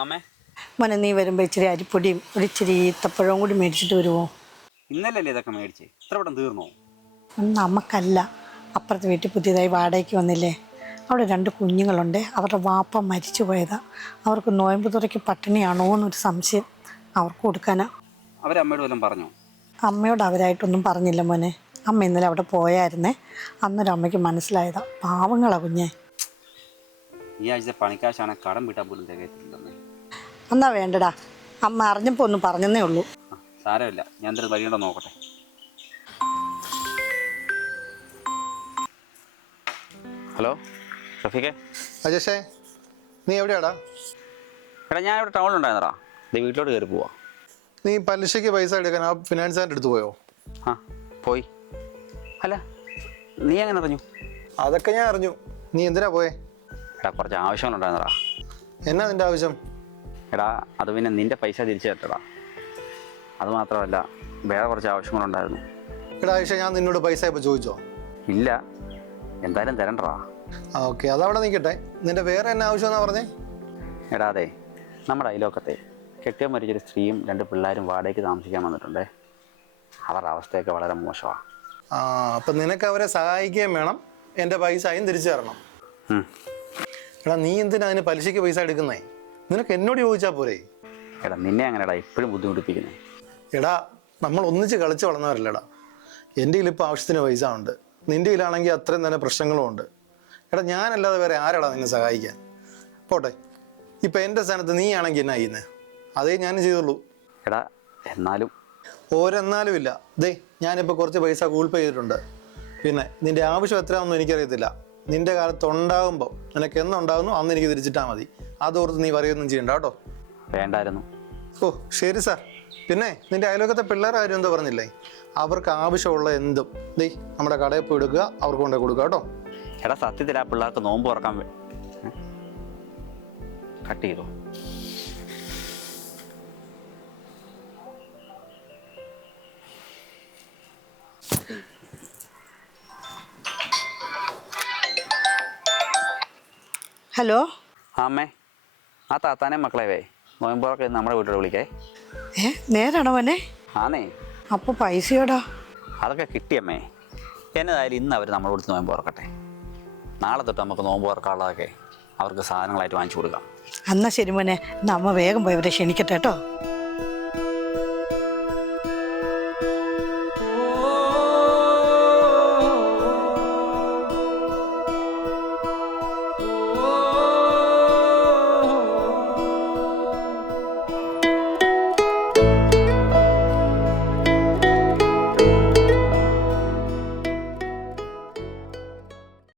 ആമേ മോനെ നീ വരുമ്പോൾ ഇച്ചിരി അരിപ്പൊടിയും ഒരു ഇച്ചിരി ഈത്തപ്പഴവും കൂടി മേടിച്ചിട്ട് വരുമോ? ഇന്നലല്ലേ ഇതൊക്കെ മേടിച്ചേ? ഇത്ര പെട്ടെന്ന് തീർന്നോ? നമുക്കല്ല, അപ്പുറത്തെ വീട്ടിൽ പുതിയതായി വാടകയ്ക്ക് വന്നില്ലേ, അവിടെ 2 കുഞ്ഞുങ്ങളുണ്ട്. അവരുടെ വാപ്പ മരിച്ചു പോയതാ. അവർക്ക് നോയമ്പ് തുറയ്ക്ക് പട്ടിണിയാണോ എന്നൊരു സംശയം. അവർക്ക് കൊടുക്കാനാ. അവരമ്മയോട് വല്ലതും പറഞ്ഞോ? അമ്മയോട് അവരായിട്ടൊന്നും പറഞ്ഞില്ല മോനെ. അമ്മ ഇന്നലെ അവിടെ പോയായിരുന്നേ. അന്നൊരു അമ്മയ്ക്ക് മനസ്സിലായതാ, പാവങ്ങളാ കുഞ്ഞെ. ഈ ആഴ്ച പണിക്കാശാണ്, കടം വീട്ടാൻ പോലും തികയത്തില്ലെന്നേ. എന്നാ വേണ്ടടാ, അമ്മ അറിഞ്ഞപ്പോൾ ഒന്ന് പറഞ്ഞതേ ഉള്ളൂ. സാരമില്ല, ഞാൻ എന്തൊരു വഴിയുണ്ടോ നോക്കട്ടെ. ഹലോ റഫീഖേ. അജേഷേ, നീ എവിടെയാടാ? എടാ ഞാൻ ഇവിടെ ടൗണിലുണ്ടായിരുന്നടാ. ഇത് വീട്ടിലോട്ട് കയറി പോവാ. നീ പലിശയ്ക്ക് പൈസ എടുക്കാൻ ആ ഫിനാൻസുകാരുടെ അടുത്ത് പോയോ? ആ പോയി. അല്ല നീ എങ്ങനെ അറിഞ്ഞു? അതൊക്കെ ഞാൻ അറിഞ്ഞു. നീ എന്തിനാ പോയേ? എടാ കുറച്ച് ആവശ്യങ്ങളുണ്ടായിരുന്നടാ. എന്നാ നിന്റെ ആവശ്യം? എടാ അത് പിന്നെ നിൻ്റെ പൈസ തിരിച്ചു തരട്ടടാ. അതുമാത്രമല്ല, വേറെ കുറച്ച് ആവശ്യങ്ങളുണ്ടായിരുന്നു. എടാ ആയിഷ, ഞാൻ നിന്നോട് പൈസ ഇപ്പോൾ ചോദിച്ചോ? ഇല്ല, എന്തായാലും തരണ്ടടാ. ഓക്കെ, അതവിടെ നിൽക്കട്ടെ. നിന്റെ വേറെ എന്നാ ആവശ്യമെന്നാ പറഞ്ഞേ? എടാ അതെ, നമ്മുടെ അയലോക്കത്തെ കെട്ടിയം മരിച്ചൊരു സ്ത്രീയും 2 പിള്ളേരും വാടകയ്ക്ക് താമസിക്കാൻ വന്നിട്ടുണ്ടേ. അവരുടെ അവസ്ഥയൊക്കെ വളരെ മോശമാണ്. അപ്പം നിനക്ക് അവരെ സഹായിക്കുകയും വേണം, എൻ്റെ പൈസയും തിരിച്ചു തരണം. എടാ നീ എന്തിനാ അതിന് പലിശയ്ക്ക് പൈസ എടുക്കുന്നേ? നിനക്ക് എന്നോട് ചോദിച്ചാൽ പോരെ? എടാ നിന്നെ അങ്ങനെടാ എപ്പോഴും ബുദ്ധിമുട്ടിപ്പിക്കുന്നത്. എടാ നമ്മൾ ഒന്നിച്ച് കളിച്ച് വളർന്നവരല്ലടാ. എൻ്റെ കയ്യിലിപ്പോൾ ആവശ്യത്തിന് പൈസ ഉണ്ട്, നിൻ്റെ കയ്യിലാണെങ്കിൽ അത്രയും തന്നെ പ്രശ്നങ്ങളും ഉണ്ട്. എടാ ഞാനല്ലാതെ വേറെ ആരാടാ നിന്നെ സഹായിക്കാൻ? പോട്ടെ, ഇപ്പം എൻ്റെ സ്ഥാനത്ത് നീ ആണെങ്കിൽ എന്നാ ചെയ്യുന്നത്? അതേ ഞാനും ചെയ്തുള്ളൂ. എടാ എന്നാലും ഓരെന്നാലും ഇല്ല. ദേ ഞാനിപ്പോൾ കുറച്ച് പൈസ ഗൂഗിൾ പേ ചെയ്തിട്ടുണ്ട്. പിന്നെ നിൻ്റെ ആവശ്യം എത്രയാണെന്നും എനിക്കറിയത്തില്ല. നിൻ്റെ കാലത്ത് ഉണ്ടാകുമ്പോൾ നിനക്ക് എന്നുണ്ടാകുന്നു അന്ന് എനിക്ക് തിരിച്ചിട്ടാൽ മതി. അതോർത്ത് നീ പറയുകയൊന്നും ചെയ്യണ്ട കേട്ടോ. വേണ്ടായിരുന്നു. ഓ ശരി സാർ. പിന്നെ നിൻ്റെ അയലോക്കത്തെ പിള്ളേരാരും എന്തോ പറഞ്ഞില്ലേ? അവർക്ക് ആവശ്യമുള്ള എന്തും ദേ നമ്മുടെ കടയിൽ പോയി എടുക്കുക, അവർക്ക് കൊണ്ടുപോയി കൊടുക്കുക കേട്ടോ. എടാ സത്യത്തിൽ ആ പിള്ളേർക്ക് നോമ്പ് തുറക്കാൻ കട്ട് ചെയ്തോ? ഹലോ അമ്മേ, ആ താത്താനെ മക്കളെ നോയമ്പുറൊക്കെ നമ്മുടെ വീട്ടിൽ വിളിക്കേ. നേരാണോ മോനെ? ആന്നേ. അപ്പോൾ പൈസയോടാ? അതൊക്കെ കിട്ടിയമ്മേ. എന്നതായാലും ഇന്ന് അവർ നമ്മുടെ അടുത്ത് നോയമ്പ് തുറക്കട്ടെ. നാളെ തൊട്ട് നമുക്ക് നോമ്പ് തുറക്കാനുള്ളതൊക്കെ അവർക്ക് സാധനങ്ങളായിട്ട് വാങ്ങിച്ചു കൊടുക്കാം. എന്നാൽ ശരി മോനെ, എന്നാൽ അമ്മ വേഗം പോയി അവരെ ക്ഷണിക്കട്ടെ കേട്ടോ.